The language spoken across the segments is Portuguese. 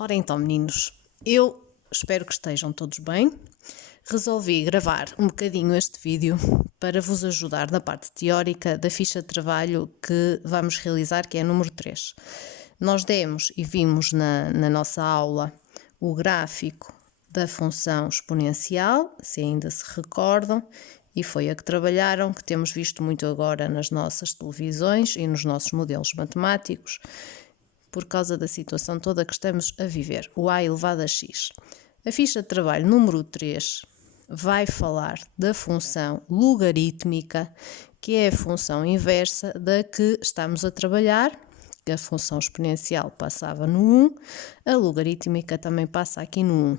Ora então, meninos, eu espero que estejam todos bem. Resolvi gravar um bocadinho este vídeo para vos ajudar na parte teórica da ficha de trabalho que vamos realizar, que é a número 3. Nós demos e vimos na nossa aula o gráfico da função exponencial, se ainda se recordam, e foi a que trabalharam, que temos visto muito agora nas nossas televisões e nos nossos modelos matemáticos, por causa da situação toda que estamos a viver, o a elevado a x. A ficha de trabalho número 3 vai falar da função logarítmica, que é a função inversa da que estamos a trabalhar, que a função exponencial passava no 1, a logarítmica também passa aqui no 1.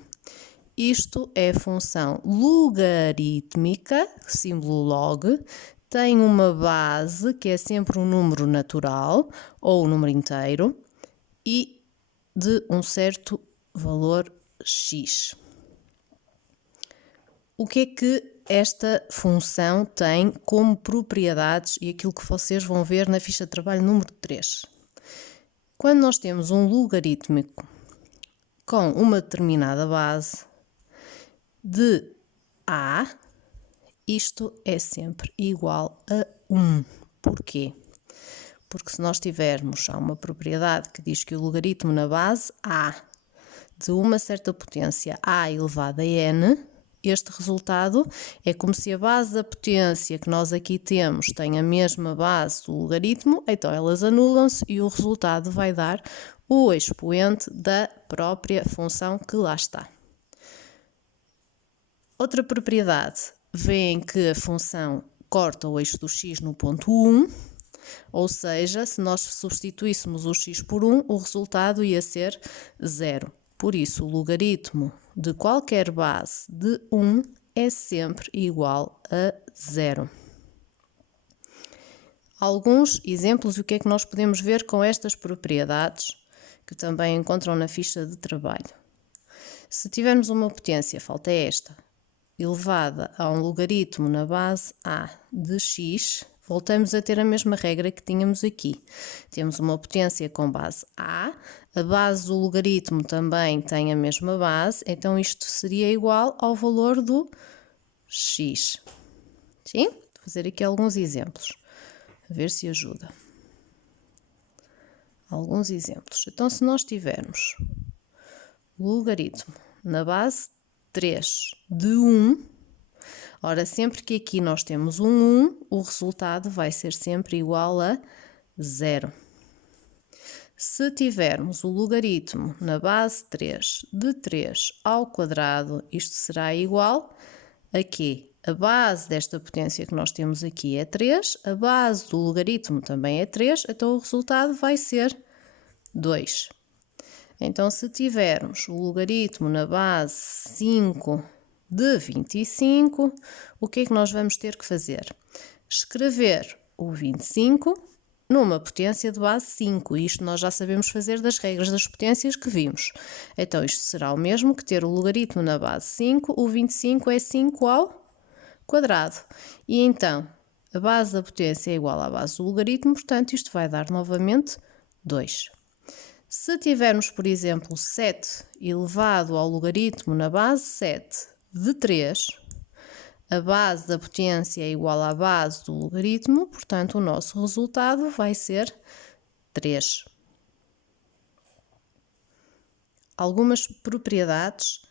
Isto é a função logarítmica, símbolo log, tem uma base que é sempre um número natural ou um número inteiro e de um certo valor x. O que é que esta função tem como propriedades e aquilo que vocês vão ver na ficha de trabalho número 3? Quando nós temos um logarítmico com uma determinada base de a, isto é sempre igual a 1. Porquê? Porque se nós tivermos uma propriedade que diz que o logaritmo na base a de uma certa potência a elevado a n, este resultado é como se a base da potência que nós aqui temos tem a mesma base do logaritmo, então elas anulam-se e o resultado vai dar o expoente da própria função que lá está. Outra propriedade, veem que a função corta o eixo do x no ponto 1, ou seja, se nós substituíssemos o x por 1, o resultado ia ser 0. Por isso, o logaritmo de qualquer base de 1 é sempre igual a 0. Alguns exemplos e o que é que nós podemos ver com estas propriedades, que também encontram na ficha de trabalho. Se tivermos uma potência, falta esta, elevada a um logaritmo na base a de x, voltamos a ter a mesma regra que tínhamos aqui. Temos uma potência com base a base do logaritmo também tem a mesma base, então isto seria igual ao valor do x. Sim? Vou fazer aqui alguns exemplos, a ver se ajuda. Alguns exemplos. Então, se nós tivermos logaritmo na base 3 de 1, ora, sempre que aqui nós temos um 1, o resultado vai ser sempre igual a 0. Se tivermos o logaritmo na base 3 de 3 ao quadrado, isto será igual a quê? A base desta potência que nós temos aqui é 3, a base do logaritmo também é 3, então o resultado vai ser 2. Então, se tivermos o logaritmo na base 5 de 25, o que é que nós vamos ter que fazer? Escrever o 25 numa potência de base 5. Isto nós já sabemos fazer das regras das potências que vimos. Então, isto será o mesmo que ter o logaritmo na base 5. O 25 é 5 ao quadrado. E então, a base da potência é igual à base do logaritmo, portanto, isto vai dar novamente 2. Se tivermos, por exemplo, 7 elevado ao logaritmo na base 7 de 3, a base da potência é igual à base do logaritmo, portanto, o nosso resultado vai ser 3. Algumas propriedades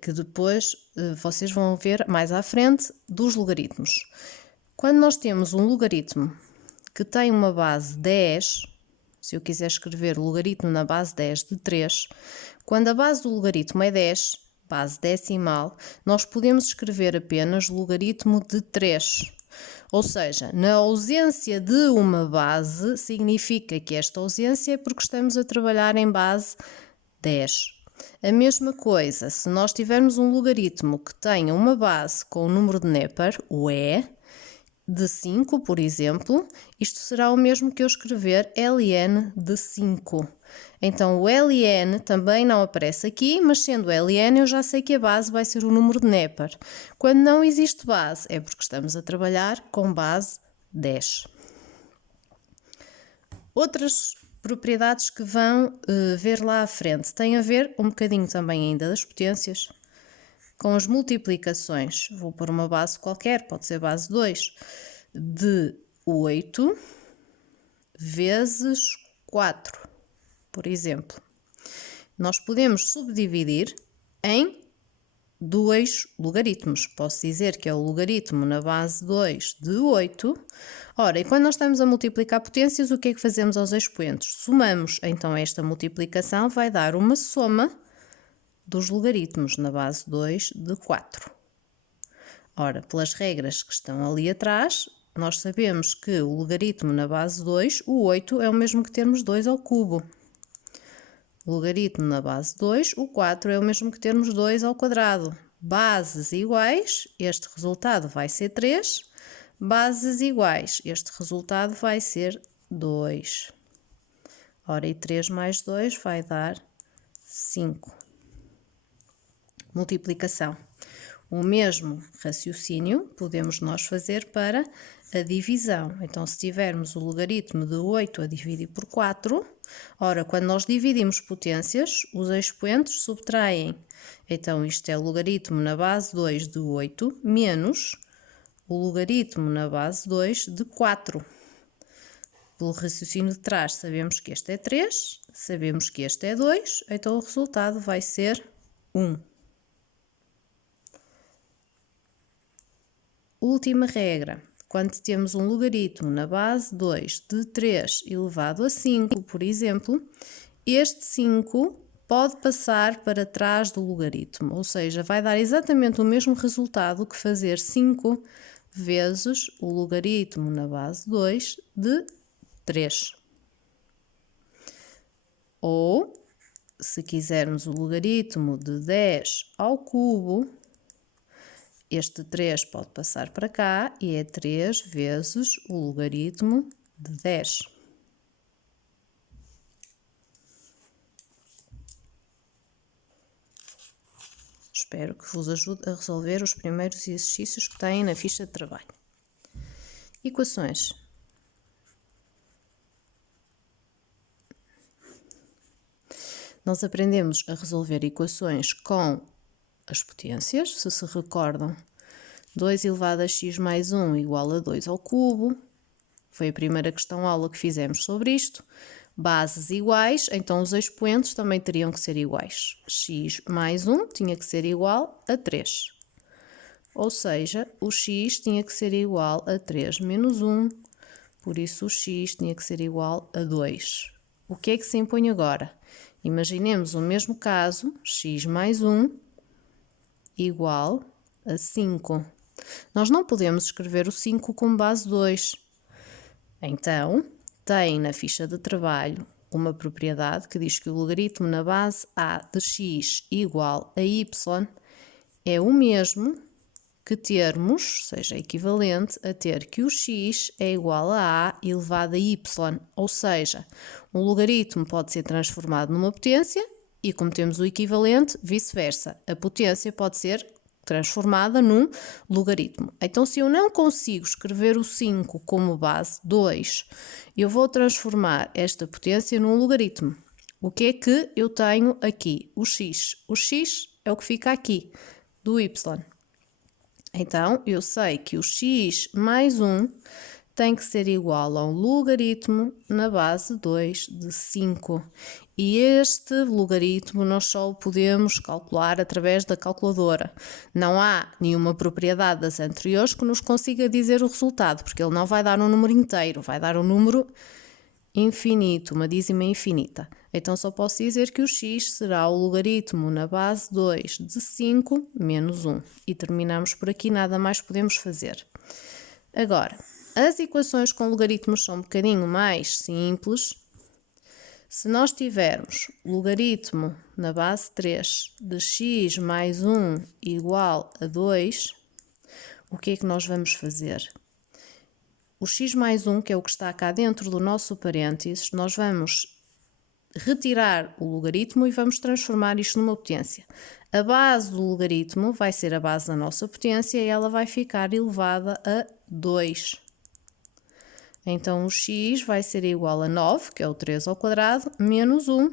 que depois vocês vão ver mais à frente dos logaritmos. Quando nós temos um logaritmo que tem uma base 10, se eu quiser escrever o logaritmo na base 10 de 3, quando a base do logaritmo é 10, base decimal, nós podemos escrever apenas logaritmo de 3. Ou seja, na ausência de uma base, significa que esta ausência é porque estamos a trabalhar em base 10. A mesma coisa, se nós tivermos um logaritmo que tenha uma base com o número de Neper, o e, de 5, por exemplo, isto será o mesmo que eu escrever ln de 5. Então, o ln também não aparece aqui, mas sendo ln eu já sei que a base vai ser o número de Neper. Quando não existe base, é porque estamos a trabalhar com base 10. Outras propriedades que vão ver lá à frente. Tem a ver um bocadinho também ainda das potências com as multiplicações. Vou pôr uma base qualquer, pode ser base 2, de 8 vezes 4, por exemplo. Nós podemos subdividir em dois logaritmos. Posso dizer que é o logaritmo na base 2 de 8. Ora, e quando nós estamos a multiplicar potências, o que é que fazemos aos expoentes? Somamos. Então, esta multiplicação vai dar uma soma dos logaritmos na base 2 de 4. Ora, pelas regras que estão ali atrás, nós sabemos que o logaritmo na base 2, o 8, é o mesmo que termos 2 ao cubo. Logaritmo na base 2, o 4 é o mesmo que termos 2 ao quadrado. Bases iguais, este resultado vai ser 3. Bases iguais, este resultado vai ser 2. Ora, e 3 mais 2 vai dar 5. Multiplicação. O mesmo raciocínio podemos nós fazer para a divisão. Então, se tivermos o logaritmo de 8 a dividir por 4, ora, quando nós dividimos potências, os expoentes subtraem. Então, isto é o logaritmo na base 2 de 8 menos o logaritmo na base 2 de 4. Pelo raciocínio de trás, sabemos que este é 3, sabemos que este é 2, então o resultado vai ser 1. Última regra, quando temos um logaritmo na base 2 de 3 elevado a 5, por exemplo, este 5 pode passar para trás do logaritmo, ou seja, vai dar exatamente o mesmo resultado que fazer 5 vezes o logaritmo na base 2 de 3. Ou, se quisermos o logaritmo de 10 ao cubo, este 3 pode passar para cá e é 3 vezes o logaritmo de 10. Espero que vos ajude a resolver os primeiros exercícios que têm na ficha de trabalho. Equações. Nós aprendemos a resolver equações com as potências, se recordam, 2 elevado a x mais 1 igual a 2 ao cubo. Foi a primeira questão aula que fizemos sobre isto. Bases iguais, então os expoentes também teriam que ser iguais. X mais 1 tinha que ser igual a 3. Ou seja, o x tinha que ser igual a 3 menos 1, por isso o x tinha que ser igual a 2. O que é que se impõe agora? Imaginemos o mesmo caso, x mais 1 igual a 5. Nós não podemos escrever o 5 como base 2. Então, tem na ficha de trabalho uma propriedade que diz que o logaritmo na base a de x igual a y é o mesmo que termos, seja equivalente a ter que o x é igual a elevado a y, ou seja, um logaritmo pode ser transformado numa potência e, como temos o equivalente, vice-versa. A potência pode ser transformada num logaritmo. Então, se eu não consigo escrever o 5 como base 2, eu vou transformar esta potência num logaritmo. O que é que eu tenho aqui? O x. O x é o que fica aqui, do y. Então, eu sei que o x mais 1 tem que ser igual a um logaritmo na base 2 de 5. E este logaritmo nós só o podemos calcular através da calculadora. Não há nenhuma propriedade das anteriores que nos consiga dizer o resultado, porque ele não vai dar um número inteiro, vai dar um número infinito, uma dízima infinita. Então só posso dizer que o x será o logaritmo na base 2 de 5 menos 1. E terminamos por aqui, nada mais podemos fazer. Agora, as equações com logaritmos são um bocadinho mais simples. Se nós tivermos logaritmo na base 3 de x mais 1 igual a 2, o que é que nós vamos fazer? O x mais 1, que é o que está cá dentro do nosso parênteses, nós vamos retirar o logaritmo e vamos transformar isto numa potência. A base do logaritmo vai ser a base da nossa potência e ela vai ficar elevada a 2. Então, o x vai ser igual a 9, que é o 3 ao quadrado, menos 1.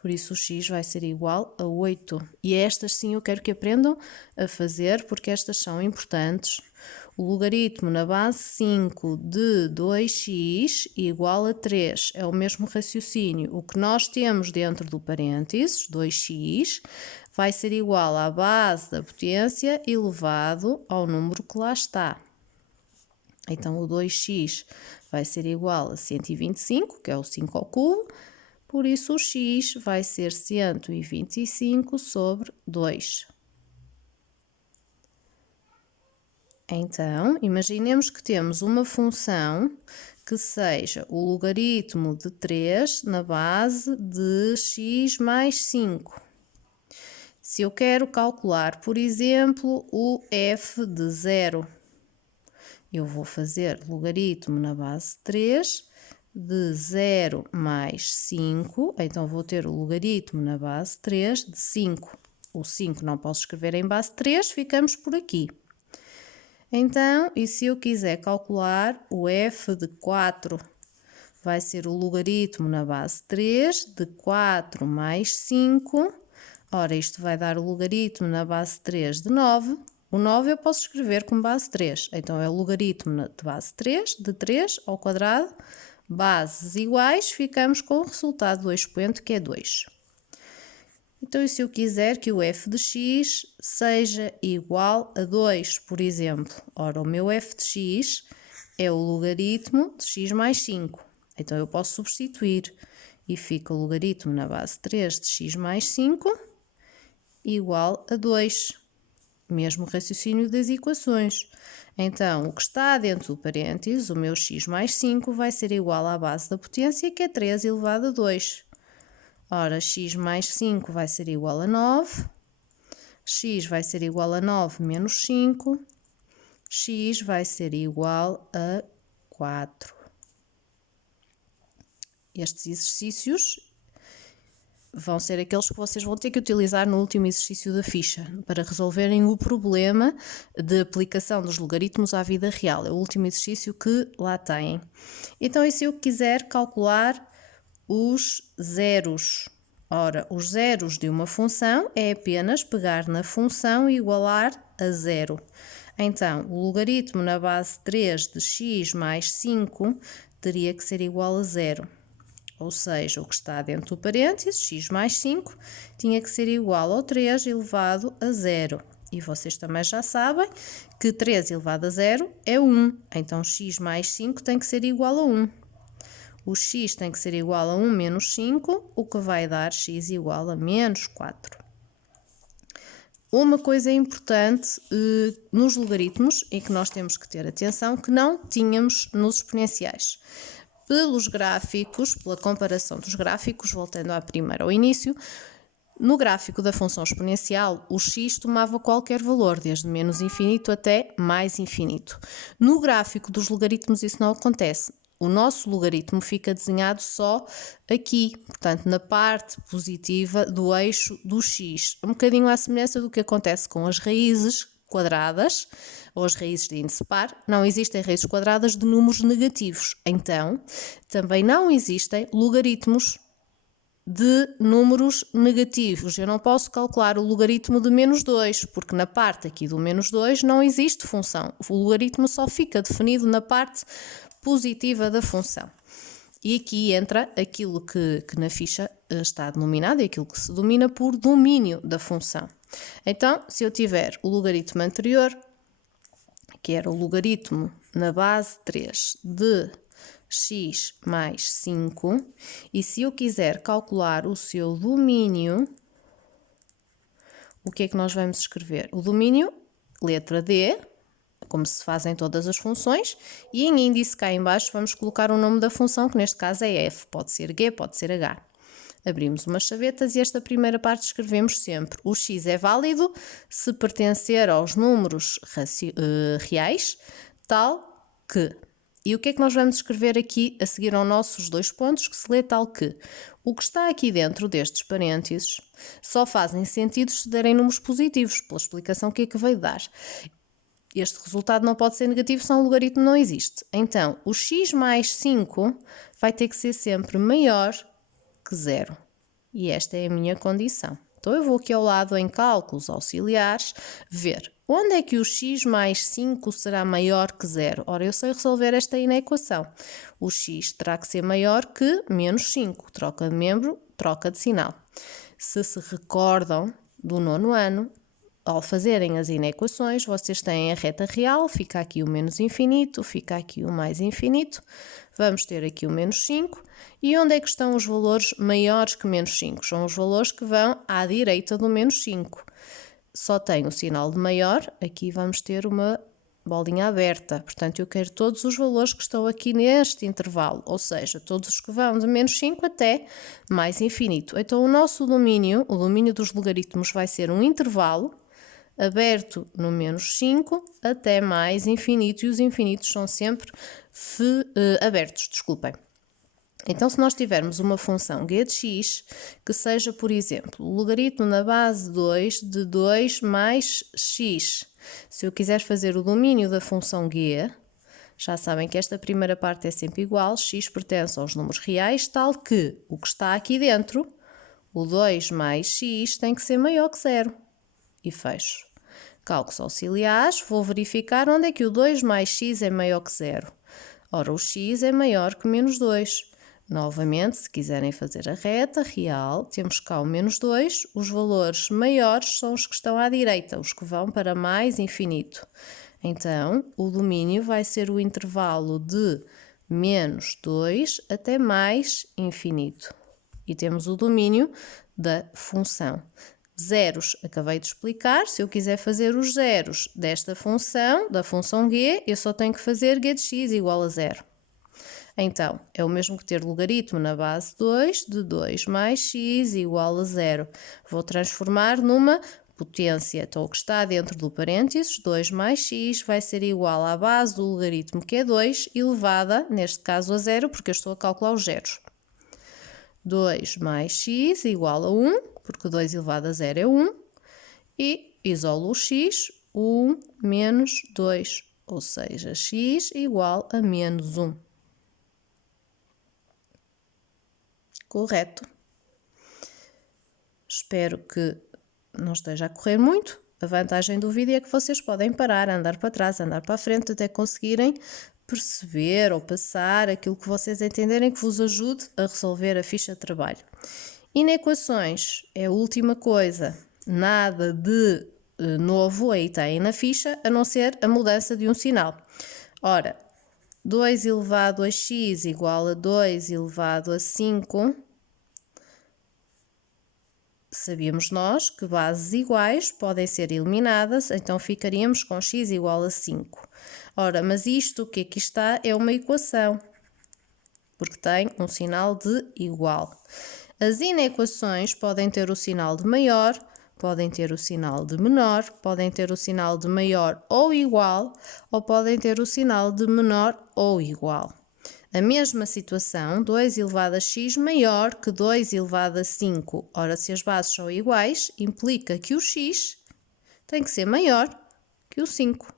Por isso, o x vai ser igual a 8. E estas sim eu quero que aprendam a fazer, porque estas são importantes. O logaritmo na base 5 de 2x igual a 3. É o mesmo raciocínio. O que nós temos dentro do parênteses, 2x, vai ser igual à base da potência elevado ao número que lá está. Então, o 2x vai ser igual a 125, que é o 5 ao cubo. Por isso, o x vai ser 125 sobre 2. Então, imaginemos que temos uma função que seja o logaritmo de 3 na base de x mais 5. Se eu quero calcular, por exemplo, o f de 0, eu vou fazer logaritmo na base 3 de 0 mais 5, então vou ter o logaritmo na base 3 de 5. O 5 não posso escrever em base 3, ficamos por aqui. Então, e se eu quiser calcular o f de 4, vai ser o logaritmo na base 3 de 4 mais 5. Ora, isto vai dar o logaritmo na base 3 de 9. O 9 eu posso escrever como base 3. Então, é o logaritmo de base 3, de 3 ao quadrado. Bases iguais, ficamos com o resultado do expoente, que é 2. Então, e se eu quiser que o f de x seja igual a 2, por exemplo? Ora, o meu f de x é o logaritmo de x mais 5. Então, eu posso substituir e fica o logaritmo na base 3 de x mais 5 igual a 2. Mesmo raciocínio das equações. Então, o que está dentro do parênteses, o meu x mais 5, vai ser igual à base da potência, que é 3 elevado a 2. Ora, x mais 5 vai ser igual a 9. X vai ser igual a 9 menos 5. X vai ser igual a 4. Estes exercícios vão ser aqueles que vocês vão ter que utilizar no último exercício da ficha para resolverem o problema de aplicação dos logaritmos à vida real. É o último exercício que lá têm. Então, e se eu quiser calcular os zeros? Ora, os zeros de uma função é apenas pegar na função e igualar a zero. Então, o logaritmo na base 3 de x mais 5 teria que ser igual a zero. Ou seja, o que está dentro do parênteses, x mais 5, tinha que ser igual ao 3 elevado a 0. E vocês também já sabem que 3 elevado a 0 é 1. Então, x mais 5 tem que ser igual a 1. O x tem que ser igual a 1 menos 5, o que vai dar x igual a menos 4. Uma coisa importante nos logaritmos e que nós temos que ter atenção, que não tínhamos nos exponenciais. Pelos gráficos, pela comparação dos gráficos, voltando à primeira ao início, no gráfico da função exponencial, o x tomava qualquer valor, desde menos infinito até mais infinito. No gráfico dos logaritmos isso não acontece. O nosso logaritmo fica desenhado só aqui, portanto, na parte positiva do eixo do x. Um bocadinho à semelhança do que acontece com as raízes quadradas ou as raízes de índice par. Não existem raízes quadradas de números negativos. Então, também não existem logaritmos de números negativos. Eu não posso calcular o logaritmo de menos 2, porque na parte aqui do menos 2 não existe função. O logaritmo só fica definido na parte positiva da função. E aqui entra aquilo que na ficha está denominado, aquilo que se domina por domínio da função. Então, se eu tiver o logaritmo anterior, que era o logaritmo na base 3 de x mais 5, e se eu quiser calcular o seu domínio, o que é que nós vamos escrever? O domínio, letra D, como se fazem todas as funções, e em índice cá em baixo vamos colocar o nome da função, que neste caso é f, pode ser g, pode ser h. Abrimos umas chavetas e esta primeira parte escrevemos sempre. O x é válido se pertencer aos números reais, tal que. E o que é que nós vamos escrever aqui a seguir aos nossos dois pontos, que se lê tal que? O que está aqui dentro destes parênteses só fazem sentido se derem números positivos, pela explicação que é que veio dar. este resultado não pode ser negativo, senão o logaritmo não existe. Então, o x mais 5 vai ter que ser sempre maior que 0. E esta é a minha condição. Então, eu vou aqui ao lado em cálculos auxiliares ver onde é que o x mais 5 será maior que 0. Ora, eu sei resolver esta inequação. O x terá que ser maior que menos 5. Troca de membro, troca de sinal. Se recordam do 9º ano, ao fazerem as inequações, vocês têm a reta real, fica aqui o menos infinito, fica aqui o mais infinito, vamos ter aqui o menos 5, e onde é que estão os valores maiores que menos 5? São os valores que vão à direita do menos 5. Só tem o sinal de maior, aqui vamos ter uma bolinha aberta, portanto eu quero todos os valores que estão aqui neste intervalo, ou seja, todos os que vão de menos 5 até mais infinito. Então o nosso domínio, o domínio dos logaritmos vai ser um intervalo aberto no menos 5 até mais infinito, e os infinitos são sempre abertos, desculpem. Então, se nós tivermos uma função g de x, que seja, por exemplo, o logaritmo na base 2 de 2 mais x. Se eu quiser fazer o domínio da função g, já sabem que esta primeira parte é sempre igual, x pertence aos números reais, tal que o que está aqui dentro, o 2 mais x, tem que ser maior que 0. E fecho. Cálculos auxiliares, vou verificar onde é que o 2 mais x é maior que 0. Ora, o x é maior que menos 2. Novamente, se quiserem fazer a reta real, temos cá o menos 2. Os valores maiores são os que estão à direita, os que vão para mais infinito. Então, o domínio vai ser o intervalo de menos 2 até mais infinito. E temos o domínio da função. Zeros, acabei de explicar. Se eu quiser fazer os zeros desta função, da função g, eu só tenho que fazer g de x igual a 0. Então, é o mesmo que ter logaritmo na base 2 de 2 mais x igual a 0. Vou transformar numa potência. Então, o que está dentro do parênteses, 2 mais x, vai ser igual à base do logaritmo, que é 2, elevada, neste caso, a 0, porque eu estou a calcular os zeros. 2 mais x igual a 1, porque 2 elevado a 0 é 1, e isolo o x, 1 menos 2, ou seja, x igual a menos 1. Correto? Espero que não esteja a correr muito. A vantagem do vídeo é que vocês podem parar, andar para trás, andar para a frente, até conseguirem perceber ou passar aquilo que vocês entenderem que vos ajude a resolver a ficha de trabalho. Inequações é a última coisa, nada de novo aí tem na ficha, a não ser a mudança de um sinal. Ora, 2 elevado a x igual a 2 elevado a 5, sabíamos nós que bases iguais podem ser eliminadas, então ficaríamos com x igual a 5. Ora, mas isto que aqui está é uma equação, porque tem um sinal de igual. As inequações podem ter o sinal de maior, podem ter o sinal de menor, podem ter o sinal de maior ou igual, ou podem ter o sinal de menor ou igual. A mesma situação, 2 elevado a x maior que 2 elevado a 5. Ora, se as bases são iguais, implica que o x tem que ser maior que o 5.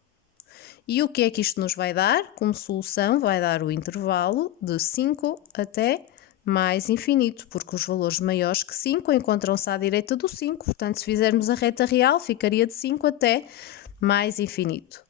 E o que é que isto nos vai dar? Como solução, vai dar o intervalo de 5 até mais infinito, porque os valores maiores que 5 encontram-se à direita do 5. Portanto, se fizermos a reta real, ficaria de 5 até mais infinito.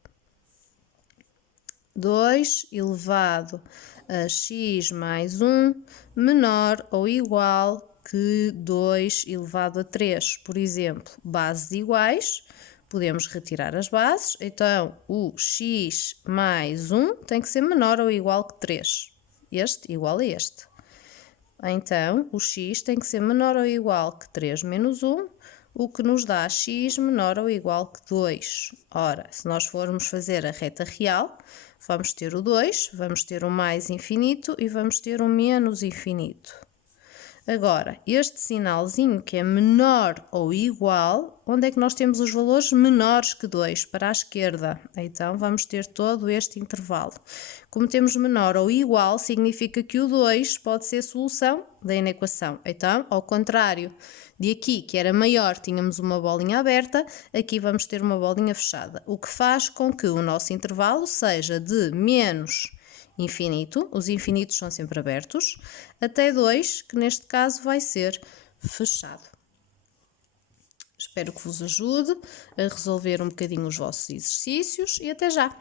2 elevado a x mais 1 menor ou igual que 2 elevado a 3. Por exemplo, bases iguais, podemos retirar as bases, então o x mais 1 tem que ser menor ou igual que 3. Este igual a este. Então, o x tem que ser menor ou igual que 3 menos 1, o que nos dá x menor ou igual que 2. Ora, se nós formos fazer a reta real, vamos ter o 2, vamos ter o mais infinito e vamos ter o menos infinito. Agora, este sinalzinho que é menor ou igual, onde é que nós temos os valores menores que 2? Para a esquerda. Então, vamos ter todo este intervalo. Como temos menor ou igual, significa que o 2 pode ser solução da inequação. Então, ao contrário de aqui, que era maior, tínhamos uma bolinha aberta, aqui vamos ter uma bolinha fechada. O que faz com que o nosso intervalo seja de menos infinito, os infinitos são sempre abertos, até 2, que neste caso vai ser fechado. Espero que vos ajude a resolver um bocadinho os vossos exercícios e até já!